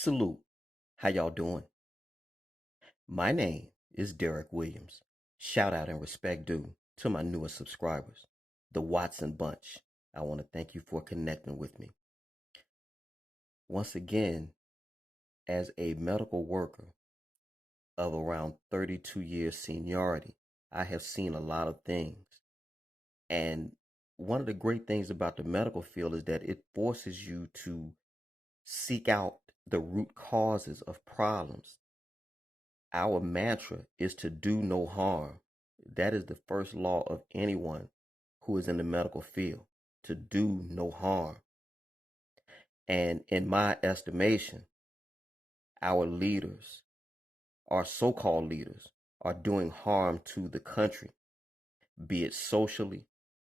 Salute. How y'all doing? My name is Derrick Williams. Shout out and respect due to my newest subscribers, the Watson Bunch. I want to thank you for connecting with me. Once again, as a medical worker of around 32 years seniority, I have seen a lot of things. And one of the great things about the medical field is that it forces you to seek out the root causes of problems. Our mantra is to do no harm. That is the first law of anyone who is in the medical field, to do no harm. And in my estimation, our leaders, our so-called leaders, are doing harm to the country, be it socially,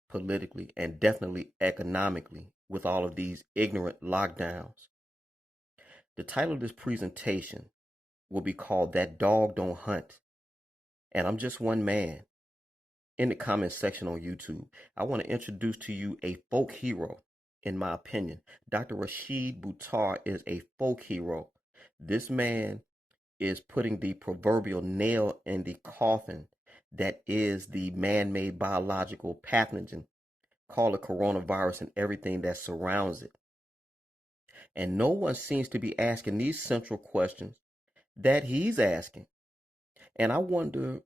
politically, and definitely economically with all of these ignorant lockdowns. The title of this presentation will be called That Dog Don't Hunt. And I'm just one man. In the comment section on YouTube, I want to introduce to you a folk hero, in my opinion. Dr. Rashid Buttar is a folk hero. This man is putting the proverbial nail in the coffin that is the man-made biological pathogen called the coronavirus and everything that surrounds it. And no one seems to be asking these central questions that he's asking. And I wonder,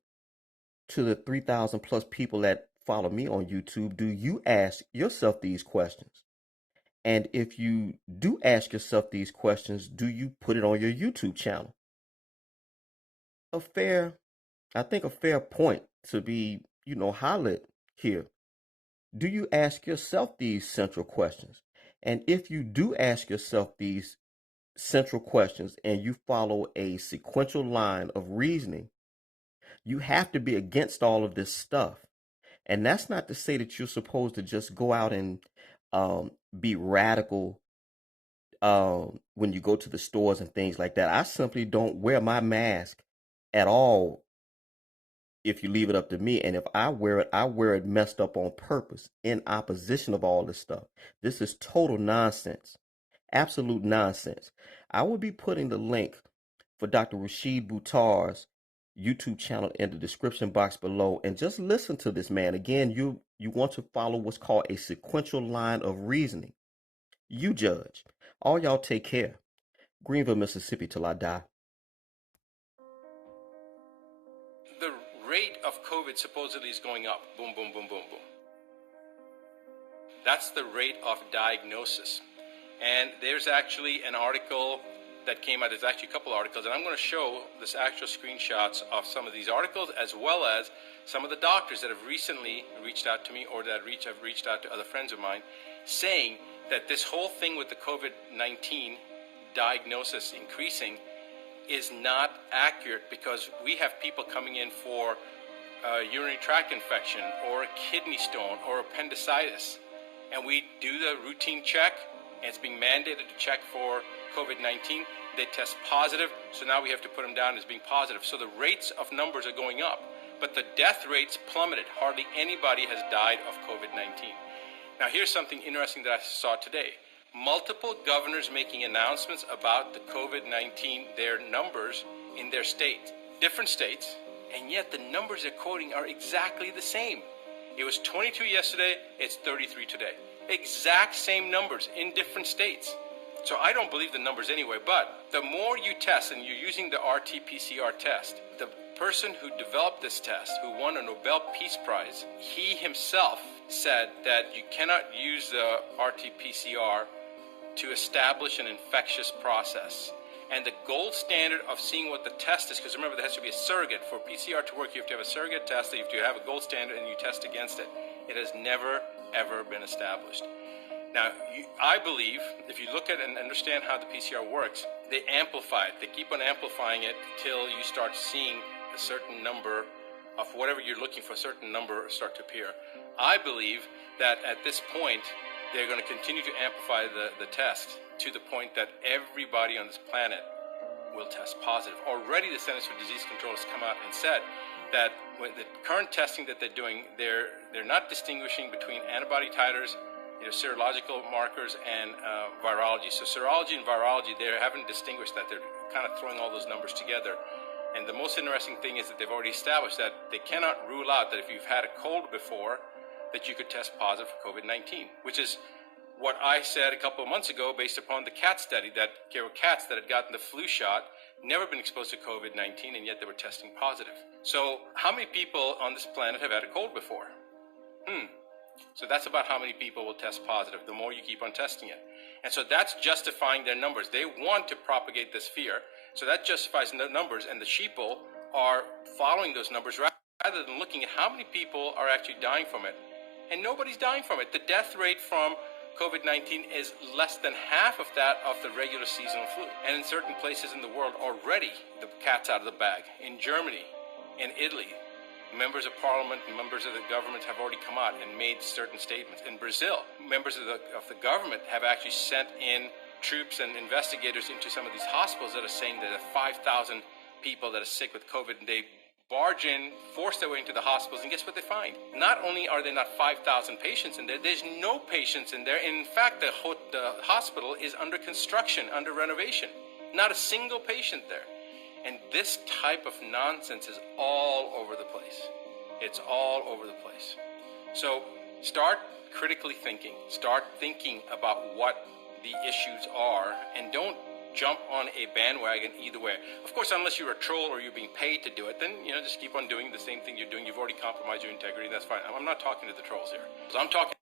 to the 3,000 plus people that follow me on YouTube, do you ask yourself these questions? And if you do ask yourself these questions, do you put it on your YouTube channel? I think a fair point to be, highlighted here. Do you ask yourself these central questions? And if you do ask yourself these central questions and you follow a sequential line of reasoning, you have to be against all of this stuff. And that's not to say that you're supposed to just go out and be radical when you go to the stores and things like that. I simply don't wear my mask at all if you leave it up to me. And if I wear it messed up on purpose in opposition of all this stuff. This is total nonsense. Absolute nonsense. I will be putting the link for Dr. Rashid Buttar's YouTube channel in the description box below, and just listen to this man. Again, you want to follow what's called a sequential line of reasoning. You judge. All y'all take care. Greenville, Mississippi till I die. The rate of COVID supposedly is going up. Boom, boom, boom, boom, boom. That's the rate of diagnosis. And there's actually an article that came out. There's actually a couple articles, and I'm going to show this actual screenshots of some of these articles, as well as some of the doctors that have recently reached out to me, or that have reached out to other friends of mine, saying that this whole thing with the COVID-19 diagnosis increasing is not accurate, because we have people coming in for urinary tract infection or a kidney stone or appendicitis, and we do the routine check, and it's being mandated to check for COVID-19. They test positive, so now we have to put them down as being positive. So the rates of numbers are going up, but the death rates plummeted. Hardly anybody has died of COVID-19. Now here's something interesting that I saw today. Multiple governors making announcements about the COVID-19, their numbers in their state, different states, and yet the numbers they're quoting are exactly the same. It was 22 yesterday, it's 33 today. Exact same numbers in different states. So I don't believe the numbers anyway, but the more you test, and you're using the RT-PCR test, the person who developed this test, who won a Nobel Peace Prize, he himself said that you cannot use the RT-PCR to establish an infectious process. And the gold standard of seeing what the test is, because remember, there has to be a surrogate. For PCR to work, you have to have a surrogate test, you have to have a gold standard, and you test against it. It has never, ever been established. Now, I believe, if you look at and understand how the PCR works, they amplify it. They keep on amplifying it till you start seeing a certain number of whatever you're looking for, a certain number start to appear. I believe that at this point, they're going to continue to amplify the test to the point that everybody on this planet will test positive. Already the Centers for Disease Control has come out and said that with the current testing that they're doing, they're not distinguishing between antibody titers serological markers and virology. So serology and virology, they haven't distinguished that. They're kind of throwing all those numbers together. And the most interesting thing is that they've already established that they cannot rule out that if you've had a cold before, that you could test positive for COVID-19, which is what I said a couple of months ago based upon the cat study, that there were cats that had gotten the flu shot, never been exposed to COVID-19, and yet they were testing positive. So how many people on this planet have had a cold before? So that's about how many people will test positive, the more you keep on testing it. And so that's justifying their numbers. They want to propagate this fear. So that justifies the numbers, and the sheeple are following those numbers rather than looking at how many people are actually dying from it. And nobody's dying from it. The death rate from COVID-19 is less than half of that of the regular seasonal flu. And in certain places in the world already, the cat's out of the bag. In Germany, in Italy, members of parliament and members of the government have already come out and made certain statements. In Brazil, members of the government have actually sent in troops and investigators into some of these hospitals that are saying that there are 5,000 people that are sick with COVID, and they barge in, force their way into the hospitals, and guess what they find? Not only are there not 5,000 patients in there, there's no patients in there. In fact, the hospital is under construction, under renovation. Not a single patient there. And this type of nonsense is all over the place. It's all over the place. So start critically thinking. Start thinking about what the issues are, and don't jump on a bandwagon either way. Of course, unless you're a troll or you're being paid to do it, then just keep on doing the same thing you're doing. You've already compromised your integrity. That's fine. I'm not talking to the trolls here. I'm talking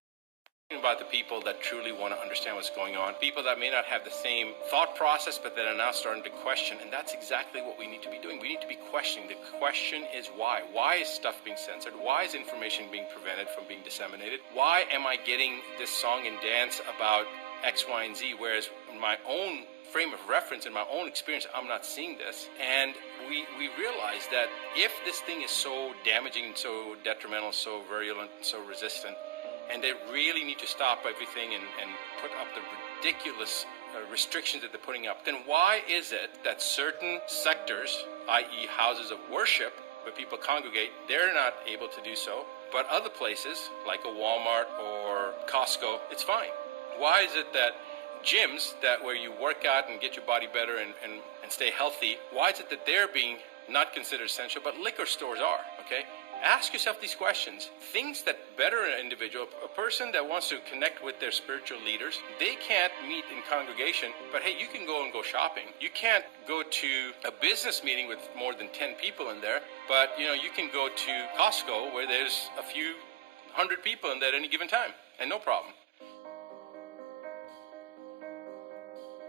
about the people that truly want to understand what's going on, people that may not have the same thought process, but that are now starting to question. And that's exactly what we need to be doing. We need to be questioning. The question is why? Why is stuff being censored? Why is information being prevented from being disseminated? Why am I getting this song and dance about X, Y, and Z, whereas in my own frame of reference, in my own experience, I'm not seeing this? And we realize that if this thing is so damaging, so detrimental, so virulent, so resistant, and they really need to stop everything and put up the ridiculous restrictions that they're putting up, then why is it that certain sectors, i.e. houses of worship, where people congregate, they're not able to do so, but other places, like a Walmart or Costco, it's fine? Why is it that gyms where you work out and get your body better and stay healthy, why is it that they're being not considered essential, but liquor stores are, okay? Ask yourself these questions. Things that better an individual, a person that wants to connect with their spiritual leaders, they can't meet in congregation, but hey, you can go shopping. You can't go to a business meeting with more than 10 people in there, but you can go to Costco where there's a few hundred people in there at any given time, and no problem.